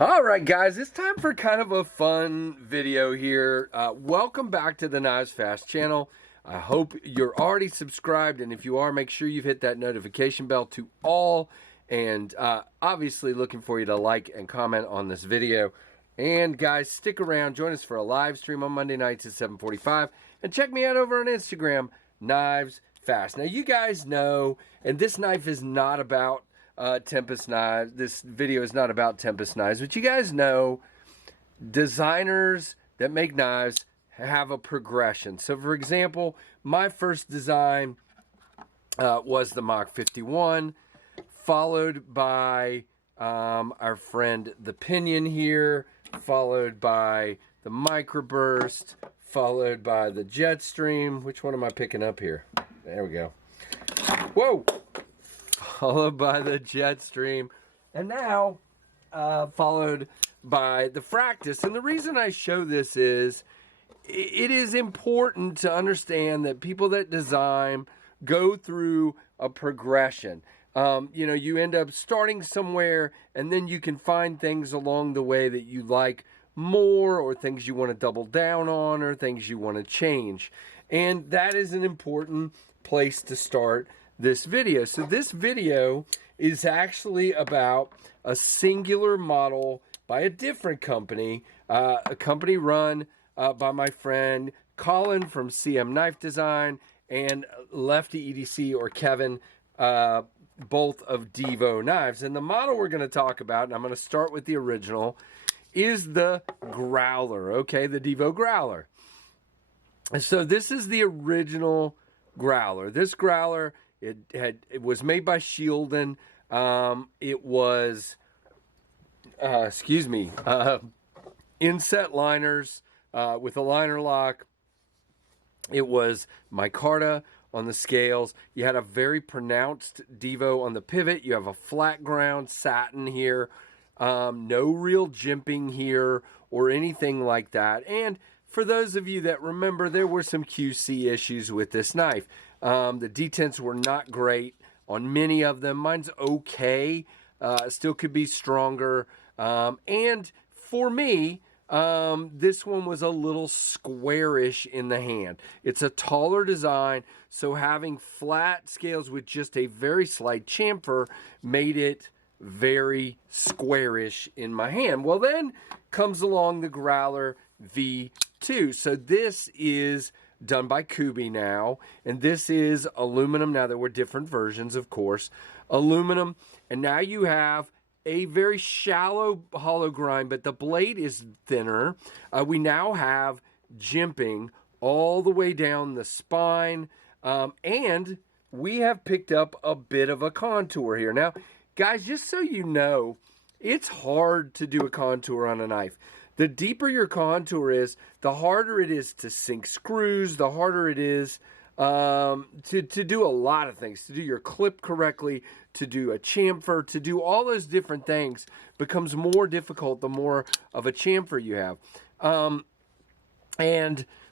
All right, guys, it's time for kind of a fun video here. Welcome back to the Knives Fast channel. I hope you're already subscribed, and if you are, make sure you've hit that notification bell to all. And obviously looking for you to like and comment on this video. And guys, stick around. Join us for a live stream on Monday nights at 7:45. And check me out over on Instagram, Knives Fast. Now, you guys know, and this knife is not about Tempest knives. This video is not about Tempest knives, but you guys know designers that make knives have a progression. So, for example, my first design was the Mach 51, followed by our friend the Pinion here, followed by the Microburst, followed by the Jetstream. Which one am I picking up here? There we go. Whoa! Followed by the Jetstream, and now followed by the Fractus. And the reason I show this is it is important to understand that people that design go through a progression. You know, you end up starting somewhere, and then you can find things along the way that you like more, or things you want to double down on, or things you want to change. And that is an important place to start this video. So this video is actually about a singular model by a different company, a company run by my friend Colin from CM Knife Design and Lefty EDC, or Kevin, both of Divo Knives. And the model we're going to talk about, and I'm going to start with the original, is the Growler, okay, the Divo Growler. So this is the original Growler. This Growler, it was made by Shielden. It was, inset liners with a liner lock. It was micarta on the scales. You had a very pronounced Divo on the pivot. You have a flat ground satin here. No real jimping here or anything like that. And for those of you that remember, there were some QC issues with this knife. The detents were not great on many of them. Mine's okay. Still could be stronger. And for me, this one was a little squarish in the hand. It's a taller design, so having flat scales with just a very slight chamfer made it very squarish in my hand. Well, then comes along the Growler V2. So this is done by Kubi now, and this is aluminum. Now, there were different versions, of course. Aluminum, and now you have a very shallow hollow grind, but the blade is thinner. We now have jimping all the way down the spine, and we have picked up a bit of a contour here. Now, guys, just so you know, it's hard to do a contour on a knife. The deeper your contour is, the harder it is to sink screws, the harder it is to do a lot of things, to do your clip correctly, to do a chamfer, to do all those different things becomes more difficult the more of a chamfer you have.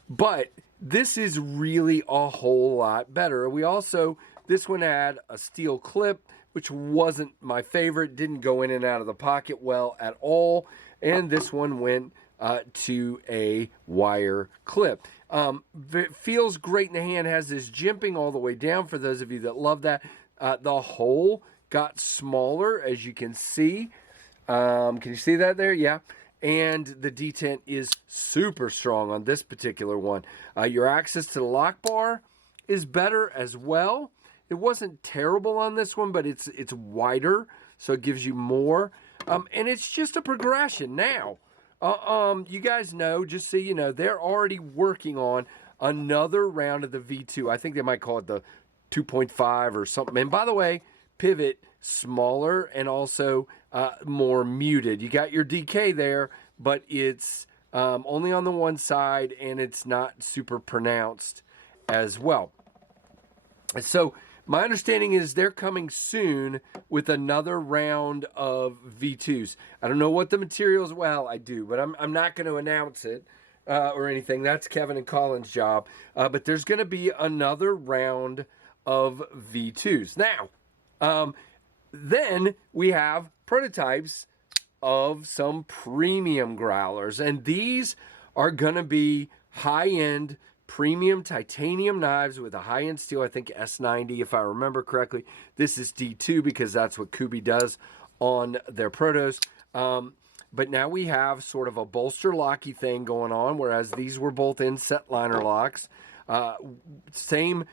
But this is really a whole lot better. We also, this one had a steel clip, which wasn't my favorite, didn't go in and out of the pocket well at all. And this one went to a wire clip. Feels great in the hand, has this jimping all the way down for those of you that love that. The hole got smaller, as you can see. Can you see that there? Yeah. And the detent is super strong on this particular one. Your access to the lock bar is better as well. It wasn't terrible on this one, but it's wider, so it gives you more. And it's just a progression. Now, you guys know, just so you know, they're already working on another round of the V2. I think they might call it the 2.5 or something. And by the way, pivot smaller and also more muted. You got your DK there, but it's only on the one side, and it's not super pronounced as well. So my understanding is they're coming soon with another round of V2s. I don't know what the materials, well, I do, but I'm not going to announce it or anything. That's Kevin and Colin's job. But there's going to be another round of V2s. Now, then we have prototypes of some premium growlers, and these are going to be high-end premium titanium knives with a high-end steel, I think S90 if I remember correctly. This is D2 because that's what Kubi does on their protos. But now we have sort of a bolster locky thing going on, whereas these were both inset liner locks. Same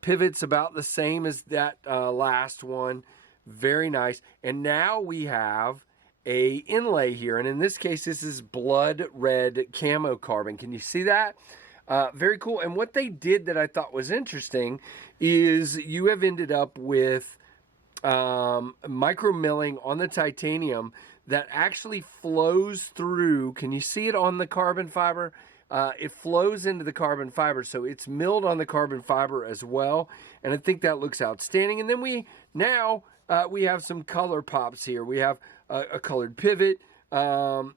pivots, about the same as that last one. Very nice. And now we have a inlay here, and in this case this is blood red camo carbon. Can you see that? Very cool. And what they did that I thought was interesting is you have ended up with micro milling on the titanium that actually flows through. Can you see it on the carbon fiber? It flows into the carbon fiber, so it's milled on the carbon fiber as well, and I think that looks outstanding. And then we have some color pops here. We have a colored pivot and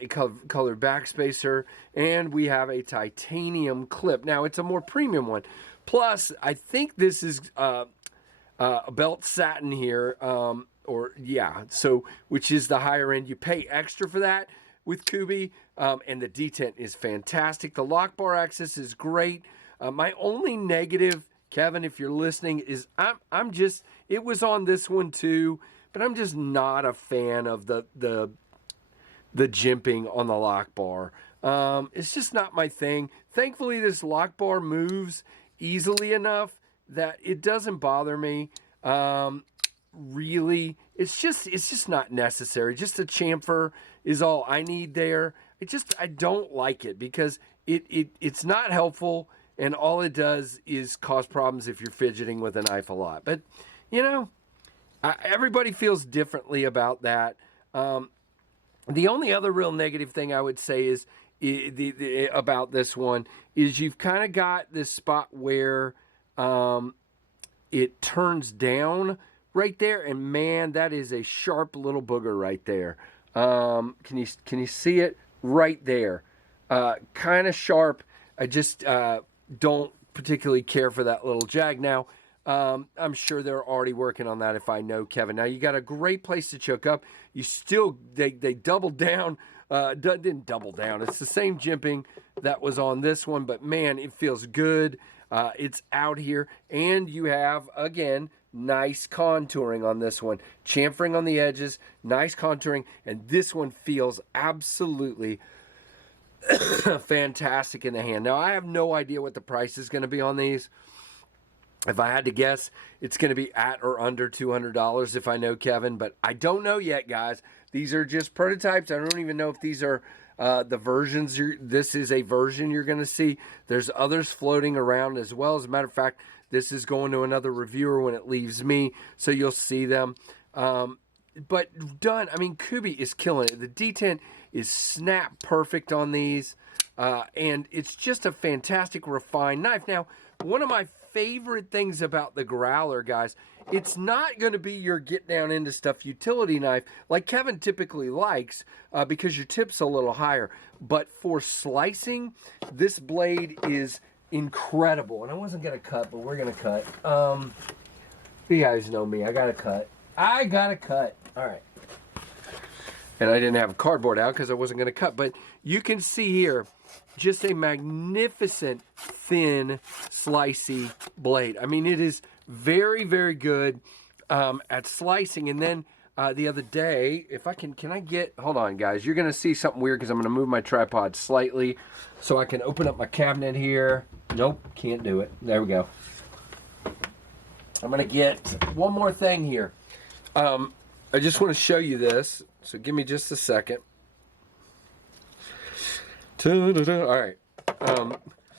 a colored backspacer, and we have a titanium clip. Now, it's a more premium one. Plus, I think this is a belt satin here, which is the higher end. You pay extra for that with Kubi, and the detent is fantastic. The lock bar access is great. My only negative, Kevin, if you're listening, is it was on this one too, but I'm just not a fan of the jimping on the lock bar. It's just not my thing. Thankfully, this lock bar moves easily enough that it doesn't bother me. Really, it's just not necessary. Just a chamfer is all I need there. I don't like it because it's not helpful, and all it does is cause problems if you're fidgeting with a knife a lot. But everybody feels differently about that. The only other real negative thing I would say is about this one is you've kind of got this spot where it turns down right there, and man, that is a sharp little booger right there. Can you see it right there? Kind of sharp. I just don't particularly care for that little jag. Now, I'm sure they're already working on that if I know Kevin. Now, you got a great place to choke up. You still, they doubled down, didn't double down. It's the same jimping that was on this one, but man, it feels good. It's out here, and you have, again, nice contouring on this one. Chamfering on the edges, nice contouring, and this one feels absolutely fantastic in the hand. Now, I have no idea what the price is going to be on these. If I had to guess, it's going to be at or under $200 if I know Kevin, but I don't know yet, guys. These are just prototypes. I don't even know if these are the versions. This is a version you're going to see. There's others floating around as well. As a matter of fact, this is going to another reviewer when it leaves me, so you'll see them. But done. I mean, Kubi is killing it. The detent is snap perfect on these, and it's just a fantastic refined knife. Now, one of my favorite things about the Growler, guys, it's not going to be your get down into stuff utility knife like Kevin typically likes because your tip's a little higher. But for slicing, this blade is incredible. And I wasn't going to cut, but we're going to cut. You guys know me. I got to cut. All right. And I didn't have a cardboard out because I wasn't going to cut. But you can see here just a magnificent, thin, slicey blade. I mean, it is very, very good at slicing. And then the other day, if I can I get, hold on, guys. You're going to see something weird because I'm going to move my tripod slightly so I can open up my cabinet here. Nope, can't do it. There we go. I'm going to get one more thing here. I just want to show you this, so give me just a second. All right,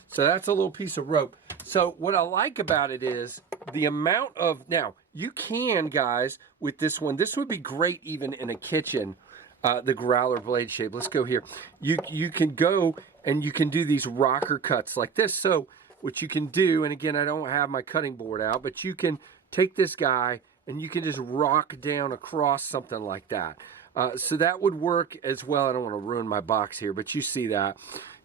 so that's a little piece of rope. So what I like about it is the amount of, now you can, guys, with this one, this would be great even in a kitchen, the Growler blade shape. Let's go here. You can go and you can do these rocker cuts like this. So what you can do, and again, I don't have my cutting board out, but you can take this guy and you can just rock down across something like that. So that would work as well. I don't want to ruin my box here, but you see that.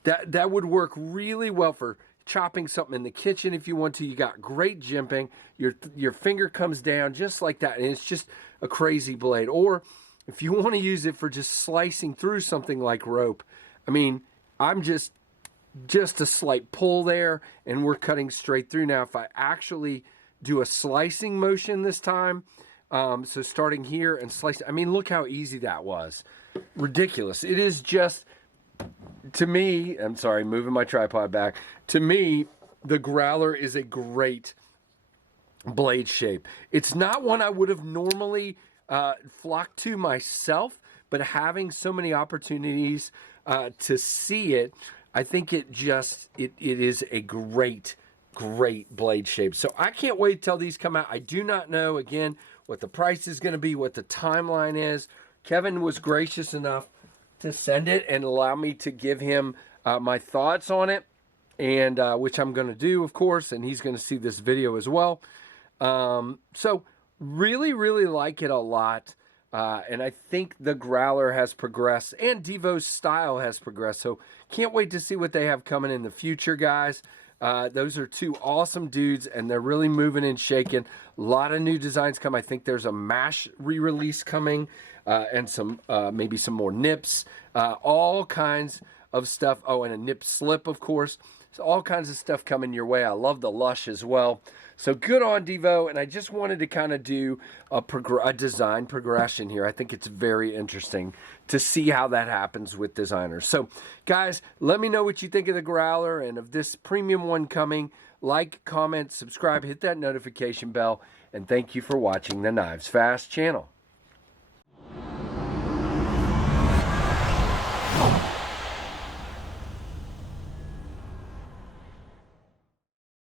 That would work really well for chopping something in the kitchen if you want to. You got great jimping. Your finger comes down just like that, and it's just a crazy blade. Or if you want to use it for just slicing through something like rope, I mean, I'm just a slight pull there, and we're cutting straight through. Now, if I actually do a slicing motion this time, so starting here and slicing, I mean, look how easy that was. Ridiculous. It is just, to me, I'm sorry, moving my tripod back. To me, the Growler is a great blade shape. It's not one I would have normally flocked to myself, but having so many opportunities to see it, I think it is a great blade shape. So I can't wait till these come out. I do not know, again, what the price is going to be, what the timeline is. Kevin was gracious enough to send it and allow me to give him my thoughts on it, and which I'm going to do, of course, and he's going to see this video as well. So really like it a lot. And I think the Growler has progressed, and Divo's style has progressed. So can't wait to see what they have coming in the future, guys. Those are two awesome dudes, and they're really moving and shaking. A lot of new designs come. I think there's a MASH re-release coming, and some maybe some more nips, all kinds of stuff. Oh, and a nip slip, of course. So all kinds of stuff coming your way. I love the Lush as well. So good on Divo, and I just wanted to kind of do a design progression here. I think it's very interesting to see how that happens with designers. So guys, let me know what you think of the Growler and of this premium one coming. Like, comment, subscribe, hit that notification bell, and thank you for watching the Knives Fast channel.